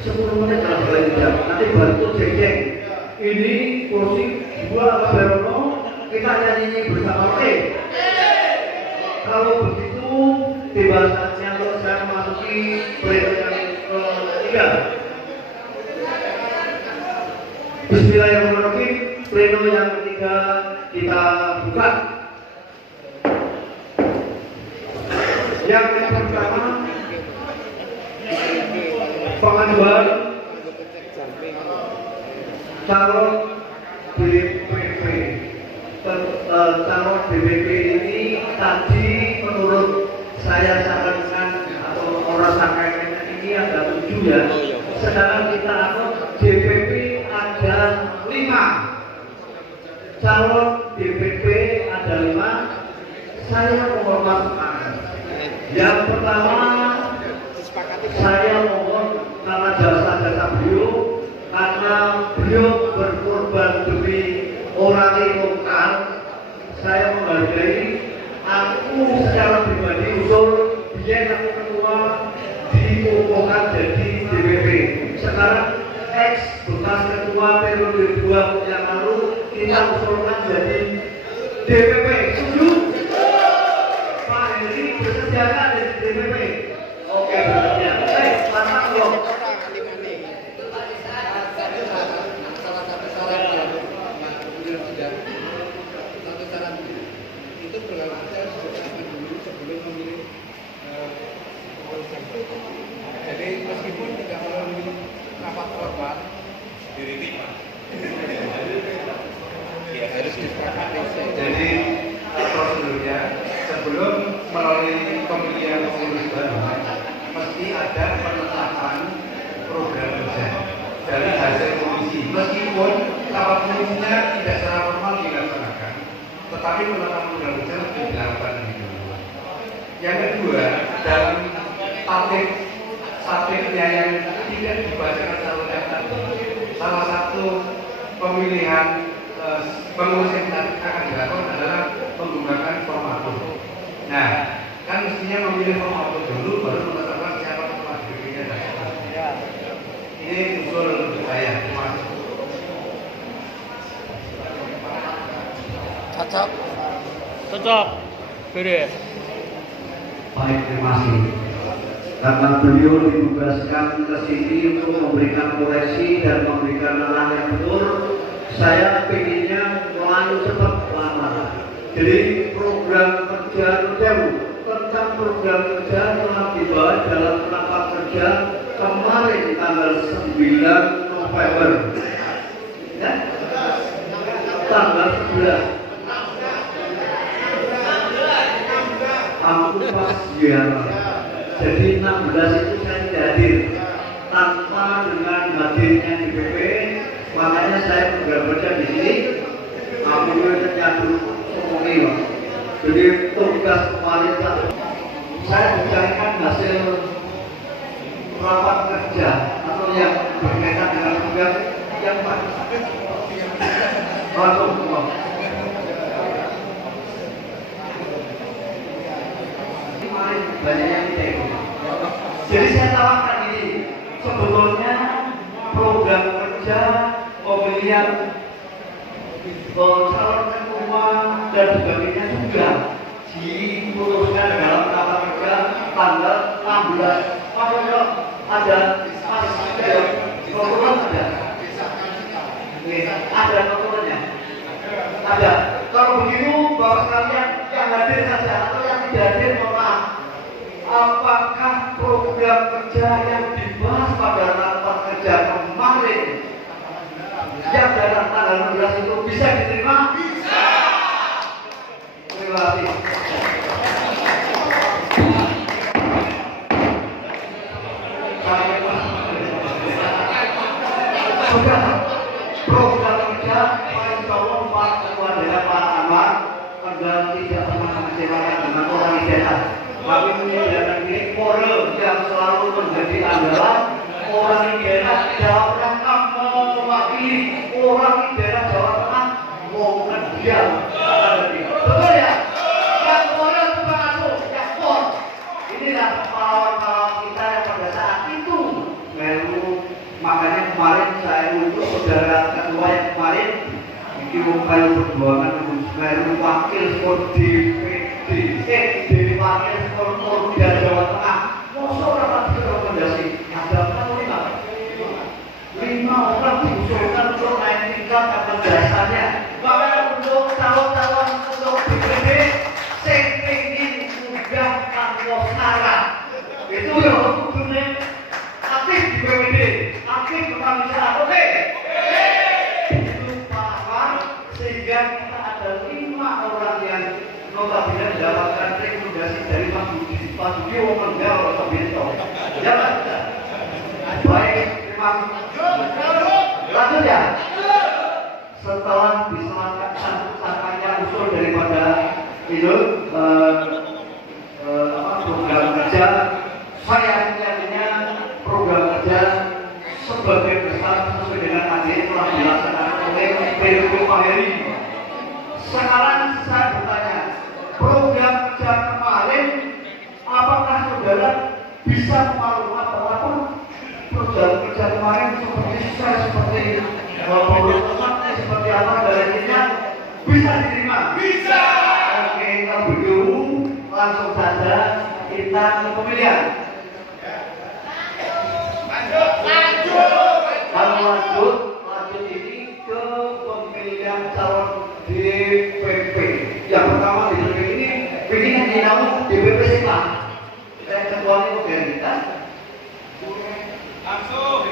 10 menit kalau boleh tidak. Nanti bantu cek. Ini kursi 2 Berono, kita nyanyi bersama. Oke? Kalau begitu, dibahasnya untuk saya memasuki pleno yang ketiga. Bismillahirrahmanirrahim. Pleno yang ketiga kita buka. Yang pertama, pengajuan calon DPP. Calon DPP ini tadi menurut saya sarankan atau orang sarankan ini ada 7 ya. Sekarang kita anut DPP ada 5. Calon DPP ada 5. Saya menghormatkan. Yang pertama, saya mohon karena jasa-jasa beliau, karena beliau berkorban demi orang lokal, saya menghargai. Aku secara pribadi usul biar aku ketua dikukuhkan jadi DPP. Sekarang ex bekas ketua periode 2 yang lalu kita usulkan jadi DPP. Setuju? Pak Heri bersedia jadi DPP? Oke, bersedia. Mantap loh. Jadi meskipun tidak melalui rapat korban diterima, ya harus disepakati. Jadi prosedurnya sebelum melalui pemilihan pengurus baru mesti ada penetapan program kerja dari hasil komisi. Meskipun rapat komisinya tidak secara formal dilaksanakan, tetapi penetapan program kerja harus dilakukan dulu. Yang kedua, dalam tatipnya yang tidak dibacakan salah satu pemilihan pengurus yang akan dilakukan adalah menggunakan formatur. Nah, kan mestinya memilih formatur dulu baru menetapkan siapa ketua DPP-nya dan seterusnya. Ini usul saya. Terima kasih. Cocok. Beri. Baik, terima kasih. Karena beliau ditugaskan ke sini untuk memberikan koreksi dan memberikan arahan yang betul, saya pengennya melalui cepat lama. Jadi program kerja tentang program kerja telah dibahas dalam rapat kerja kemarin tanggal 9 November. Ya? Tanggal 11. Aku pas ziarah. Jadi 16 itu saya tidak hadir. Tanpa dengan hadirnya DPP, makanya saya bekerja di sini. Aku juga nyatu semuanya. Jadi tugas kemarin saya bicarakan hasil rapat kerja atau yang berkaitan dengan tugas yang langsung banyak yang tidak ikut. Jadi saya tawarkan ini sebetulnya program kerja pemilihan calon ketua dan sebagainya sudah diputuskan dalam rapat kerja tanggal 16. Kalau ada peraturan ada peraturannya. Ada. Kalau begitu bapak sekalian yang hadir saja atau yang tidak hadir mohon maaf. Apakah program kerja yang dibahas pada rapat kerja kemarin yang dalam tanggal 16 itu bisa diterima? Bisa. Terima kasih. Sudah program kerja paling tolong Pak Ketua Daerah Pak Amar agar tidak pernah mengecewakan dengan orang di daerah. Kami menyediakan ini Polri yang selalu menjadi andalan orang di daerah Jawa Tengah mewakili orang di daerah Jawa Tengah ngomongkan dia. Betul ya? Yang Polri itu masuk, yang Polri. Inilah pahlawan-pahlawan kita yang pada saat itu melu Makanya kemarin saya untuk saudara ketua yang kemarin ini Kayu Perjuangan Meru Wakil Skor DPD Wakil Skor Polda Jawa Tengah. Masa orang rekomendasi ada lima orang diusulkan untuk naik tingkat kepenjelasannya. Bahkan untuk calon-calon untuk DPD sing pengin mudah tanpa syarat. Itu ya kudune aktif di BPD, aktif bertanggung oke? Itu paham sehingga kita ada 5 orang yang notabene mendapatkan rekomendasi dari Mas Budi. Mas Budi wong enggak orang Sobento. Ya Mas. Baik, terima kasih. Lanjut ya. Setelah disematkan satu-satunya usul daripada itu program kerja, saya yakinnya program kerja sebagai besar sesuai dengan ADN telah dilaksanakan oleh PRP Pak Heri. Sekarang saya bertanya, program kerja kemarin apakah saudara bisa memaklumkan bahwa program kerja kemarin seperti pemberontakan seperti apa dan lainnya bisa diterima? Bisa. Oke, kalau begitu langsung saja kita ke pemilihan. Kalau lanjut ini ke pemilihan calon DPP. Yang pertama di DPP ini bikin yang dinamakan DPP SIPA. Saya ketuanya bagian kita. Langsung.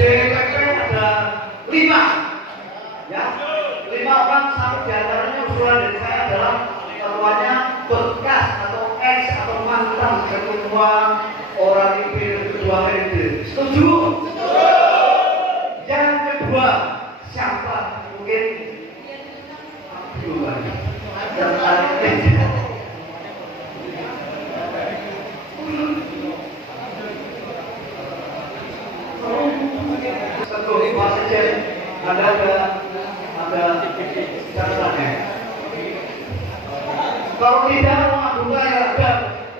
DPP ada 5, ya, 5 orang. Satu diantaranya usulan dari saya adalah ketuanya bekas atau ex atau mantan ketua orang kedua periode. Setuju? Yang kedua siapa? Mungkin yang paling Pak Sekjen, ada catatannya. Kalau tidak anggota ya ada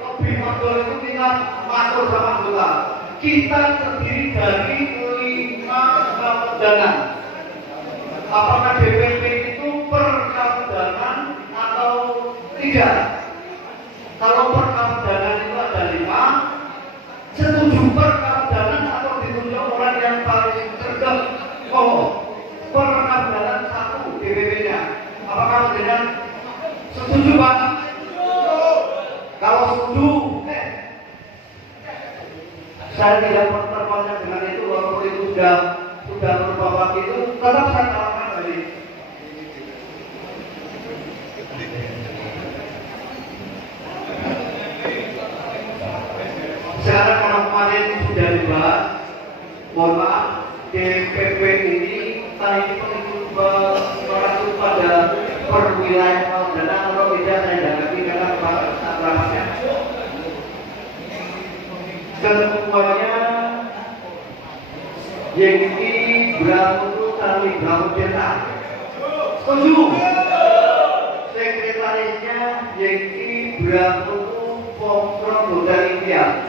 lebih matur itu kita matur sama anggota. Kita terdiri dari 5 kepedangan. Apakah DPP itu per kepedangan atau tidak? Kalau per kepedangan itu ada 5, setuju per kepedangan atau ditunjuk orang yang paling cerdas? Oh, per kepedangan 1 DPP-nya. Apakah dengan setuju Pak? Kalau setuju, saya tidak terpanjang dengan itu. Walaupun itu sudah berbawah itu, tetap saya katakan tadi. Sekarang kalau kemarin sudah dibahas, mohon maaf, DPP ini tadi mengacu pada perwilayah dan kalau tidak saya hadapi karena rapatnya. Ketuanya Yengki Bramutu Tali Bramudeta. Setuju? Sekretarisnya Yengki Bramutu Pokro Buddha India.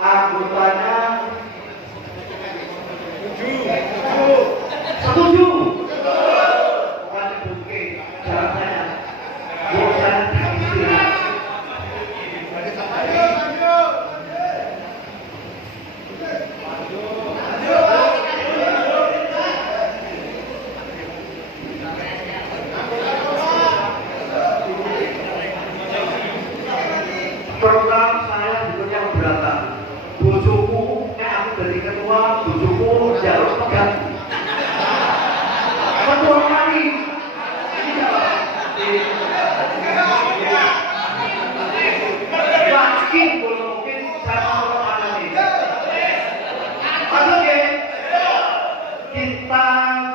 Anggotanya setuju? Bukan bukit, jangan saya. Bukan istilah. Program saya sebetulnya keberatan. Bojoku, aku jadi ketua, bojoku jalur pegang. Ketua kami. Yakin belum mungkin saya mau ada ini. Oke. Kita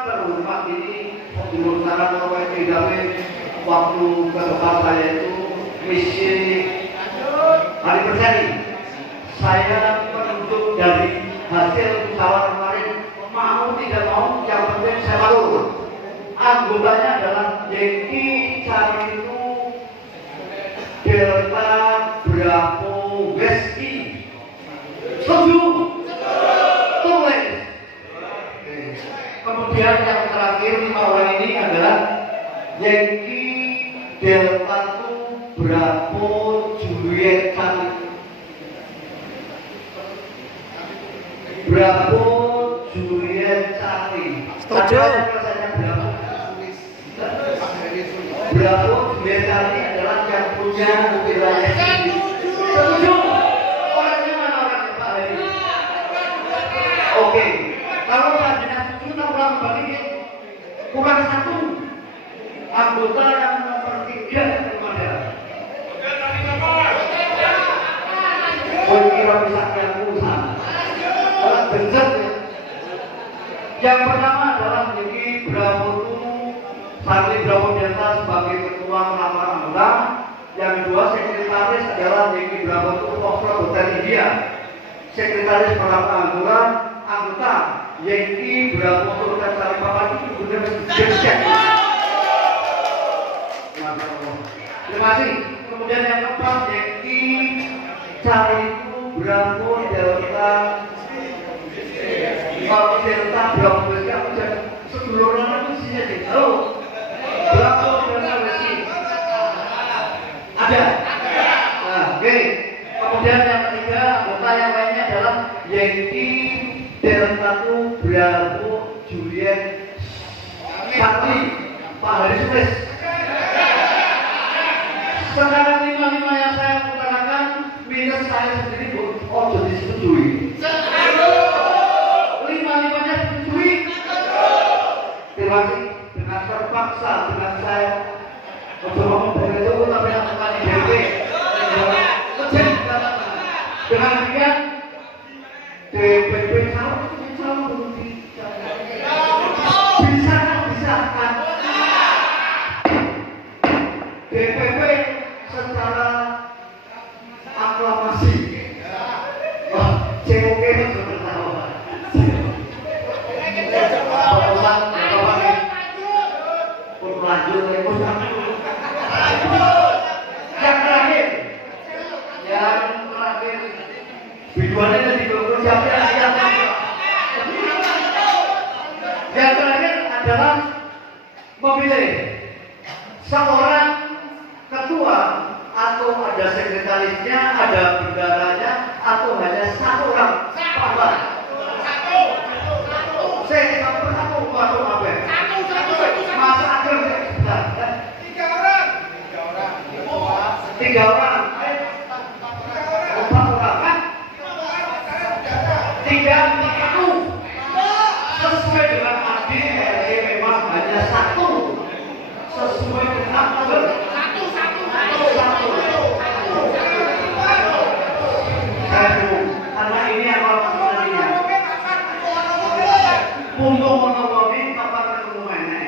terhormat ini menurut saran orang tidak waktu ke depan saya itu misi hari berseri. Saya menunjuk dari hasil musyawarah kemarin, mau tidak mau yang penting saya malu. Anggotanya adalah Yengki Yankee Delta Bravo Juliet Charlie. Bravo Juliet Charlie. Setuju. Bravo Juliet Charlie adalah yang punya wilayah sendiri. Setuju. Orangnya mana orangnya Pak Heri? Oke. Kalau Sarjana setuju kita ulang balik. Kurang satu anggota yang nomor 3 kemana? Kira bisa kemudian bencet ya. Yang pertama adalah menjadi Bravo Charlie Bravo Delta sebagai ketua penampar anggota. Yang kedua sekretaris adalah menjadi Bravo Foxtrot Hotel India. Sekretaris penampar anggota Yankee Bravo Hotel Charlie Papa itu benar bencet. Terima kasih. Kemudian yang keempat Yankee Charlie Bravo Delta Delta Bravo Delta dan sebelumnya itu sih jadi tahu Bravo Delta Wesi ada. Nah, oke. Kemudian yang ketiga anggota yang lainnya adalah Yankee Delta Bravo Juliet Charlie Pak Hari Sulis. Sekarang 5 yang saya utarakan minus saya sendiri bu, jadi disetujui. 5-nya disetujui. Terima kasih. Dengan terpaksa dengan saya ngomong dari itu tapi yang akan DP dengan demikian DPP calon bisa kan DPP secara aklamasi. Wah, COK sudah tahu. Lanjut yang terakhir biduannya tadi siapa yang terakhir adalah memilih seorang ketua atau ada sekretarisnya, ada bendaranya, atau hanya satu orang tambah. Saya satu masuk apa? Masa akhir sebentar. 3 orang. 4 orang kan? 3 sesuai dengan adik memang hanya 1 sesuai dengan karena ini apa maksudnya? Untuk menangani kapan ketemuannya,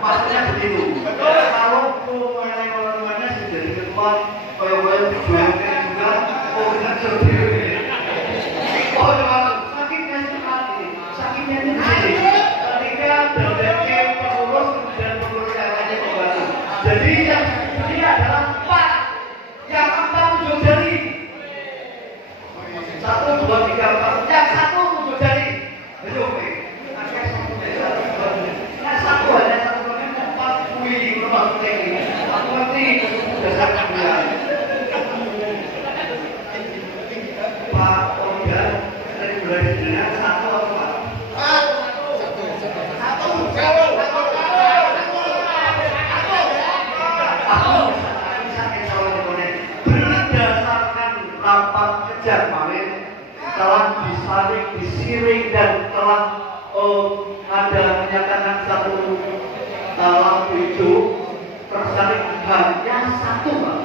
maksudnya begitu. Kalau ketemuannya sudah dikeluar, kayak tujuannya juga, dengan sendiri. Sakitnya sekali, sakitnya di sini. Ketika dari pengurus dan pengurus yang lainnya membantu. Jadi yang ini adalah 4, yang 4 ujung jari. 1, 2, 3, 4, yang 1 ujung jari. Jadi oke. Satu hanya 4 wih rumah ini. Aku ngerti dasar dia. Pak Oda dari mulai dengan 1 atau 4? Berdasarkan rapat kerja kemarin telah disaring, disiring dan telah ada menyatakan satu lampu hijau tersaring hanya 1 Pak,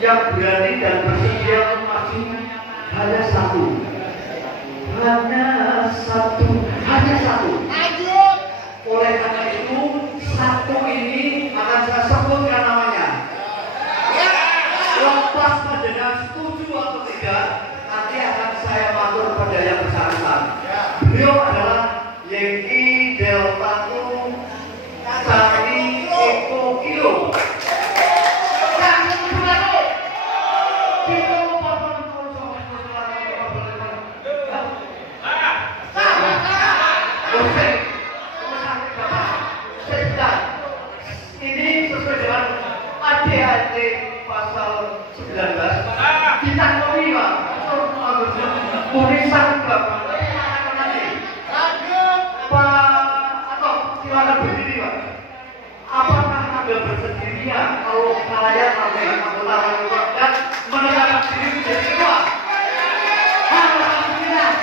yang berani dan bersedia maju hanya 1. Oleh karena itu 1 ini akan saya sebutkan namanya. Lepas panjenengan setuju atau tidak, nanti akan saya matur pada yang bersangkutan. Beliau adalah Yankee Delta Charlie Echo Kilo. KDRT pasal 19 kita kami Pak Urusan Bapak atau silakan berdiri Pak. Apakah Anda bersedia kalau kalian sampai anggota dan menegakkan diri menjadi ketua? Alhamdulillah.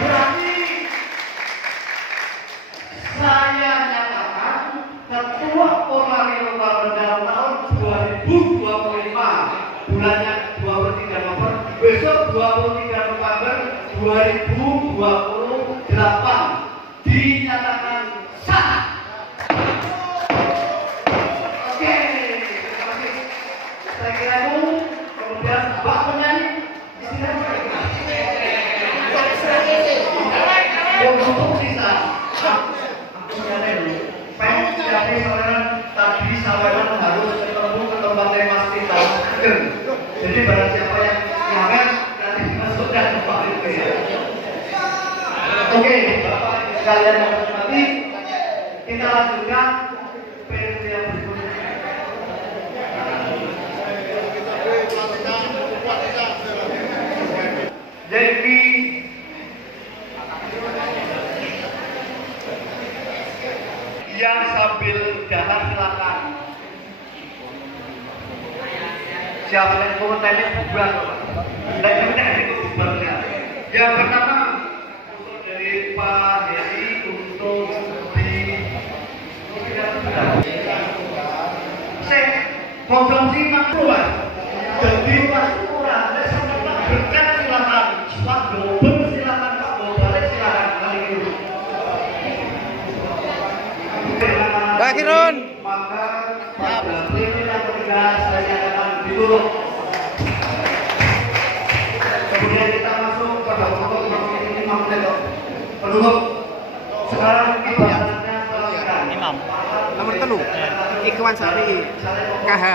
Berarti saya nyatakan ketua Polri Lokal dalam tahun 2025 bulannya 23 November, besok 23 November 2028 dinyatakan sah. Oke, terima kasih. Saya kira itu kemudian Mbak penyanyi istilahnya untuk sisa aku nyalain pengen jadi seorang tadi saweran harus ketemu ke tempatnya Mas Tito. Jadi barang siapa yang nyawer nanti masuk dan kembali ke ya. Oke, Bapak sekalian yang hormati, kita lanjutkan periode yang berikutnya. Jadi yang sambil jalan silakan. Siapa yang mau tanya bubar, dan kita itu bubarnya. Yang pertama untuk dari Pak Heri untuk saya konsumsi maklumat. Jadi Pak Kurang, saya sampai berkat silakan. Pak Dobel silakan, Pak Dobel silakan kali ini. Pak Kirun. Maka pada periode yang ketiga saya akan ditutup. Kemudian kita masuk pada pokok penutup. Sekarang ibaratnya Imam. Nomor telu. Ikhwan Sari. KH.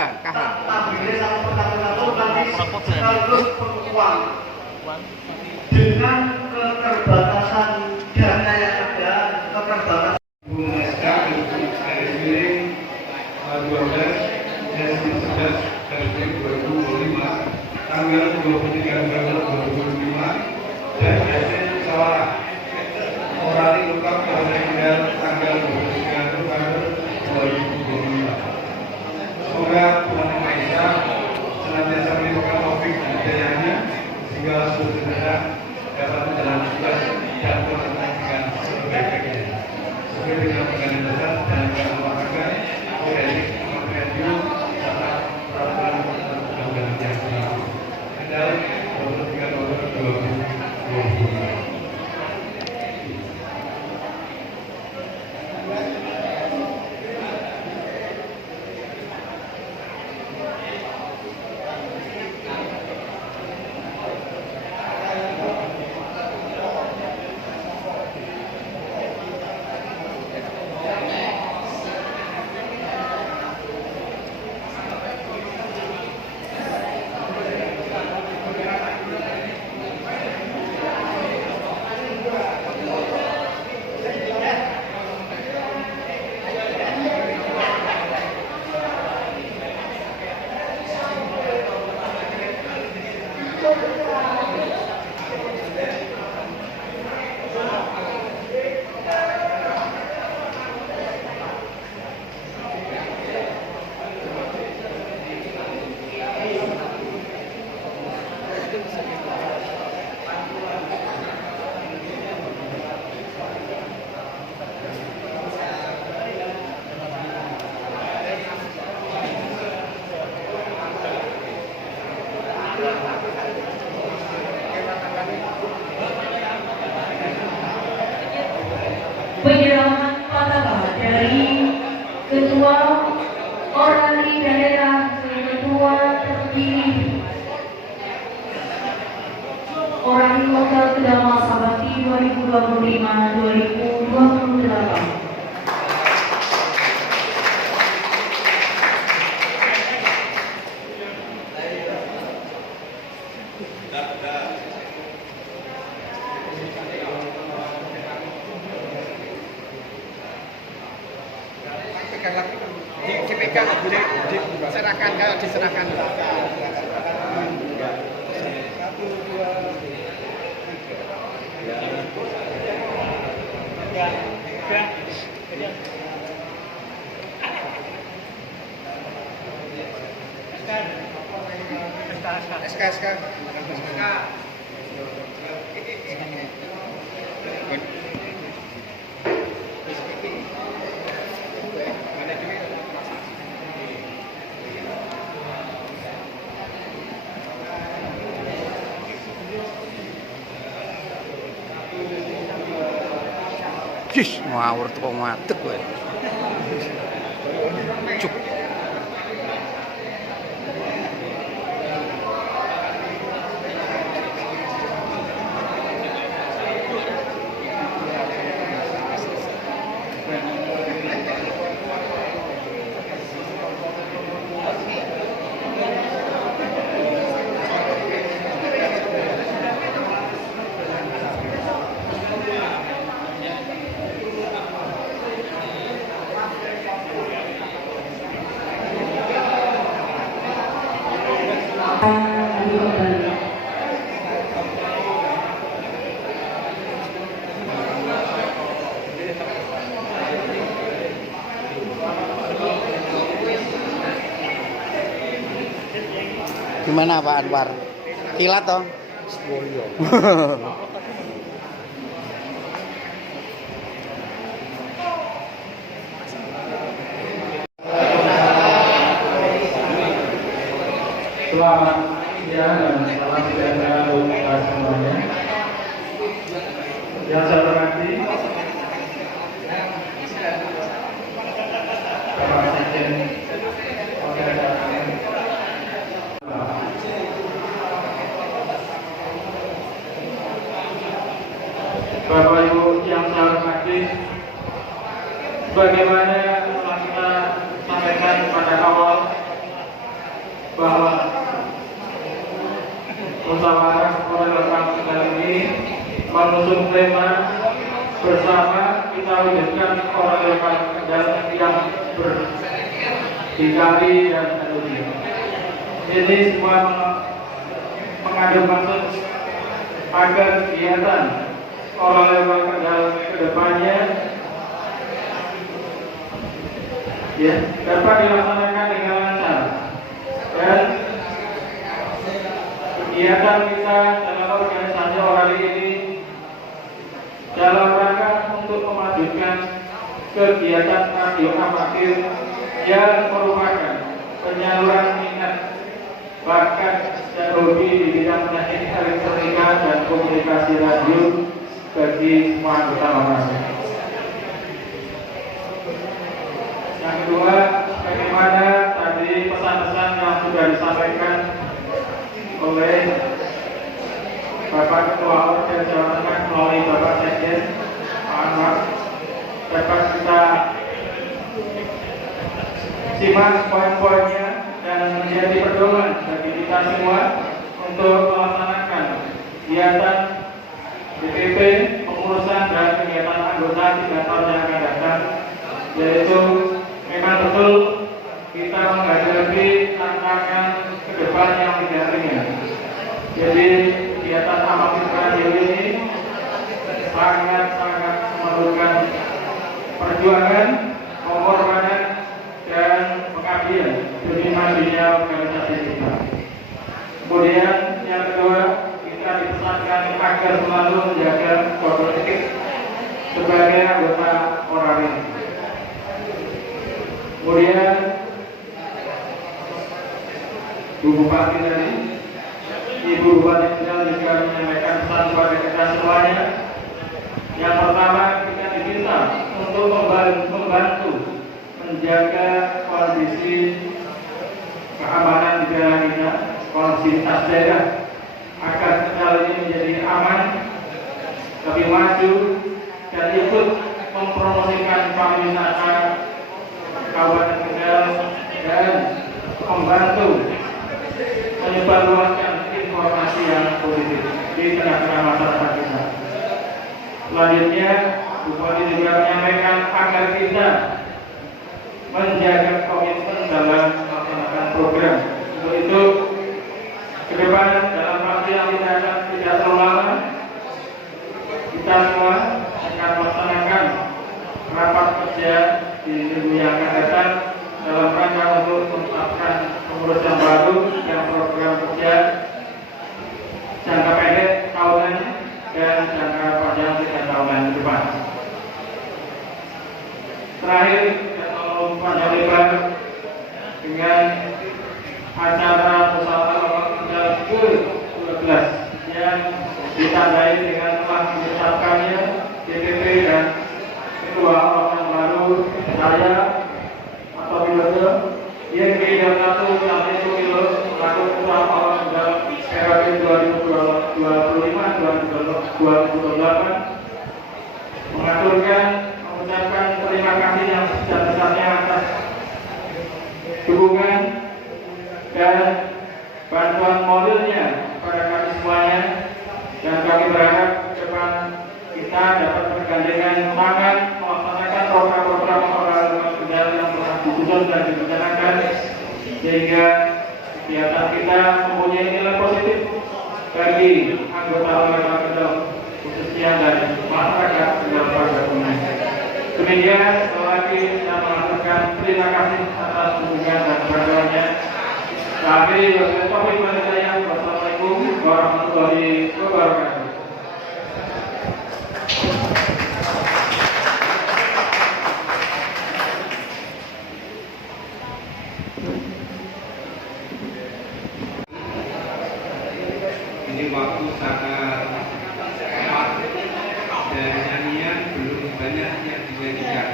Dengan keterbatasan dana yang ada, keterbatasan tanggal 23 November 2005 dan hasil musyawarah orali lokal pada tanggal 23 November 2025. Semoga Tuhan Yang Maha Esa senantiasa melimpahkan taufik dan hidayahnya sehingga saudara dapat menjalani tugas dan berkenan dengan sebaik-baiknya. Sesuai dengan pengadilan dasar dan olahraga, politik, radio, serta peraturan undang-undang yang berlaku. Tanggal 23 November 2025. Penyerahan fatwa dari Ketua Orali Daerah ke Ketua Terpilih Orali Lokal Kedamal Sabati 2025-2028. Pegang lagi. dipegang, diserahkan kalau diserahkan. SK. Kis, ngawur tuh kok ngadeg kowe. Cuk. Gimana Pak Anwar? Kilat toh? Selamat siang dan salam sejahtera untuk kita semuanya. Yang saya hormati Bapak Sekjen Organisasi Bapak Ibu yang saya hormati, bagaimana telah kita sampaikan pada awal bahwa musyawarah Oralewal kali ini mengusung tema bersama kita wujudkan Oralewal yang berdikari dan seterusnya. Ini semua mengandung maksud agar kegiatan Oralewal ke depannya dapat dilaksanakan dengan lancar. Dan kegiatan kita dalam organisasi Orali ini dalam rangka untuk memajukan kegiatan radio amatir yang merupakan penyaluran minat, bakat, dan hobi di bidang teknik elektronika dan komunikasi radio bagi semua anggota Orali. Yang kedua, bagaimana tadi pesan-pesan yang sudah disampaikan oleh Bapak Ketua Organ Jawa Tengah melalui Bapak Sekjen Pak Anwar dapat kita simak poin-poinnya dan menjadi pedoman bagi kita semua untuk melaksanakan kegiatan DPP, pengurusan dan kegiatan anggota 3 tahun yang akan datang, yaitu memang betul kita menghadapi tantangan ke depan yang tidak ringan. Jadi kegiatan amatir radio ini sangat-sangat memerlukan perjuangan, pengorbanan, dan pengabdian demi majunya organisasi kita. Kemudian yang kedua, kita dipesankan agar selalu menjaga kode etik sebagai anggota Orali. Kemudian Bu Bupati tadi, Ibu Bupati juga menyampaikan pesan kepada kita semuanya. Yang pertama, kita diminta untuk membantu menjaga kondisi keamanan di daerah kita, kondisivitas daerah, agar Tegal ini menjadi aman, lebih maju, dan ikut mempromosikan pariwisata Kabupaten Tegal dan membantu menyebarluaskan informasi yang positif di tengah-tengah masyarakat kita. Selanjutnya, Bupati juga menyampaikan agar kita menjaga YG Damnatu Sampai Kilo selaku Ketua Pawang dalam periode 2025-2028 mengucapkan terima kasih yang sebesar-besarnya atas dukungan dan bantuan moralnya kepada kami semuanya, dan kami berharap ke depan kita dapat bergandengan semangat melaksanakan program-program olahraga kendali yang telah disusun dan direncanakan, sehingga kegiatan kita mempunyai nilai positif bagi anggota olahraga kendal khususnya dan masyarakat kendal pada umumnya. Demikian, sekali lagi saya mengatakan terima kasih atas dukungan dan bantuannya. Kami berterima kasih. Wassalamualaikum warahmatullahi wabarakatuh. Ini waktu sangat tepat dan nyanyian belum banyak yang dinyanyikan.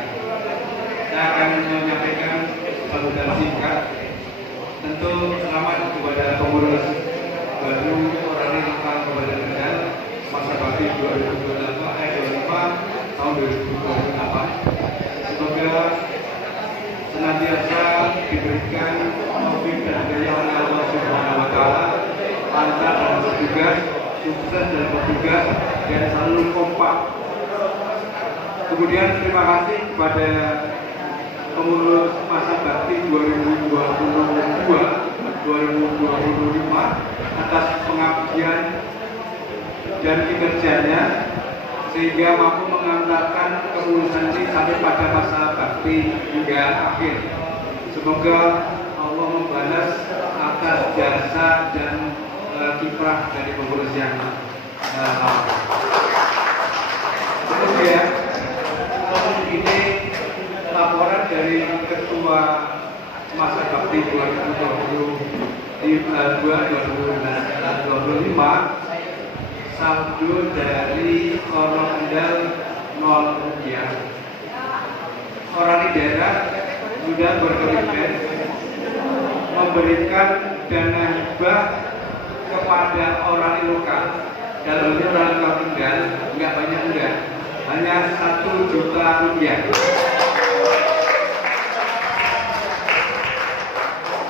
Saya akan menyampaikan sambutan singkat. Tentu selamat kepada pengurus baru Orali Lokal Kabupaten Kendal masa bakti 2025 tahun 2028. Semoga senantiasa diberikan taufik dan hidayah oleh Allah Subhanahu wa taala, lancar dalam bertugas, sukses dalam bertugas, dan selalu kompak. Kemudian terima kasih kepada pengurus masa bakti 2022-2025 atas pengabdian dan kinerjanya sehingga mampu mengantarkan kepengurusan ini sampai pada masa bakti hingga akhir. Semoga Allah membalas atas jasa dan kiprah dari pengurus yang lama. Kemudian ini laporan dari Ketua Masa Bakti 2025 saldo dari Orang Kendal 0 rupiah. Orang di daerah sudah berkomitmen memberikan dana hibah kepada orang lokal. Dalam ini orang lokal Kendal nggak banyak enggak, hanya 1 juta rupiah.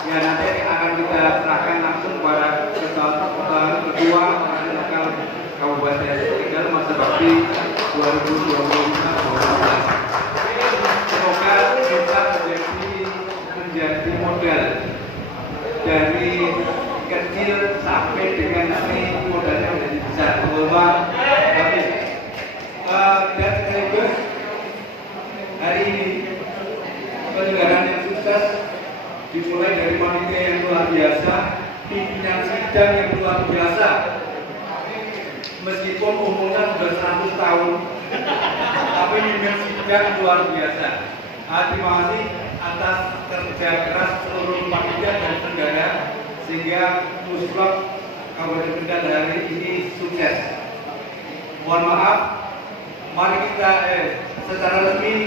Ya, nanti akan kita serahkan langsung kepada ketua orang lokal Kabupaten Kendal masa bakti 2025-2028. Semoga kita menjadi modal dari kecil sampai dengan nanti modalnya menjadi besar. Dan sekaligus hari ini penyelenggaraan yang sukses dimulai dari panitia yang luar biasa, pimpinan sidang yang luar biasa. Meskipun umurnya sudah 100 tahun, tapi pimpinan sidang luar biasa. Terima kasih atas kerja keras seluruh panitia dan penyelenggara sehingga Muslok Kabupaten Kendal hari ini sukses. Mohon maaf, mari kita secara resmi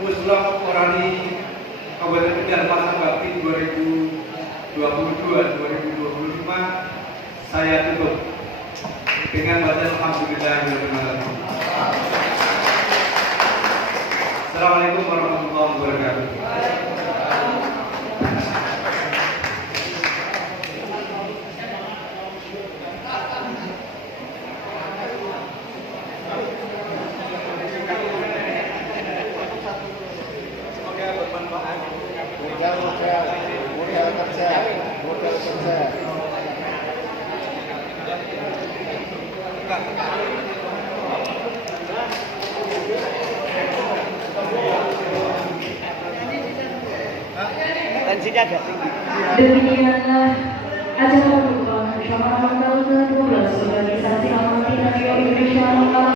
Muslok Orani Kabupaten Kendal masa bakti 2022-2025 saya tutup dengan baca alhamdulillah. Assalamualaikum warahmatullahi wabarakatuh. Semoga bermanfaat. Modal kerja. Tensinya agak tinggi. Demikianlah acara berubah bersama tahun ke-12 organisasi Almaty Indonesia Lokal